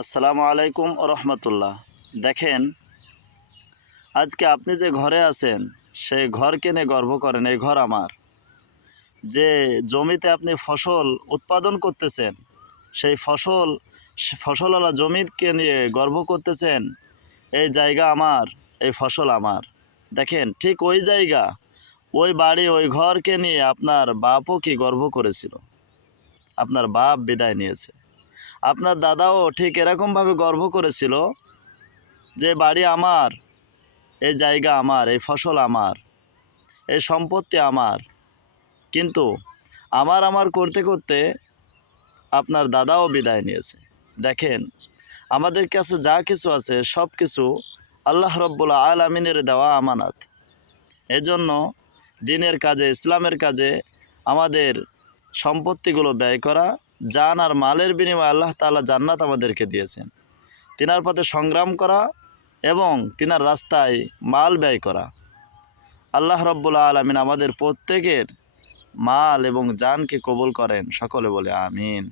আসসালামু আলাইকুম রহমতুল্লাহ। দেখেন, আজকে আপনি যে ঘরে আছেন সেই ঘরকে নিয়ে গর্ব করেন, এই ঘর আমার। যে জমিতে আপনি ফসল উৎপাদন করতেছেন সেই ফসলওয়ালা জমিকে নিয়ে গর্ব করতেছেন, এই জায়গা আমার, এই ফসল আমার। দেখেন, ঠিক ওই জায়গা, ওই বাড়ি, ওই ঘরকে নিয়ে আপনার বাপও কি গর্ব করেছিল। আপনার বাপ বিদায় নিয়েছে। আপনার দাদাও ঠিক এরকমভাবে গর্ব করেছিল যে বাড়ি আমার, এই জায়গা আমার, এই ফসল আমার, এই সম্পত্তি আমার। কিন্তু আমার করতে করতে আপনার দাদাও বিদায় নিয়েছে। দেখেন, আমাদের কাছে যা কিছু আছে সব কিছু আল্লাহ রব্বুল আলামিনের দেওয়া আমানত। এজন্য দ্বীনের কাজে, ইসলামের কাজে আমাদের সম্পত্তিগুলো ব্যয় করা, জান আর মালের বিনিময়ে আল্লাহ তাআলা জান্নাত আমাদেরকে দিয়েছেন। তিনার পথে সংগ্রাম করা এবং তিনার রাস্তায় মাল ব্যয় করা। আল্লাহ রব্বুল আলামিন আমাদের প্রত্যেকের মাল এবং জানকে কবুল করেন। সকলে বলে আমিন।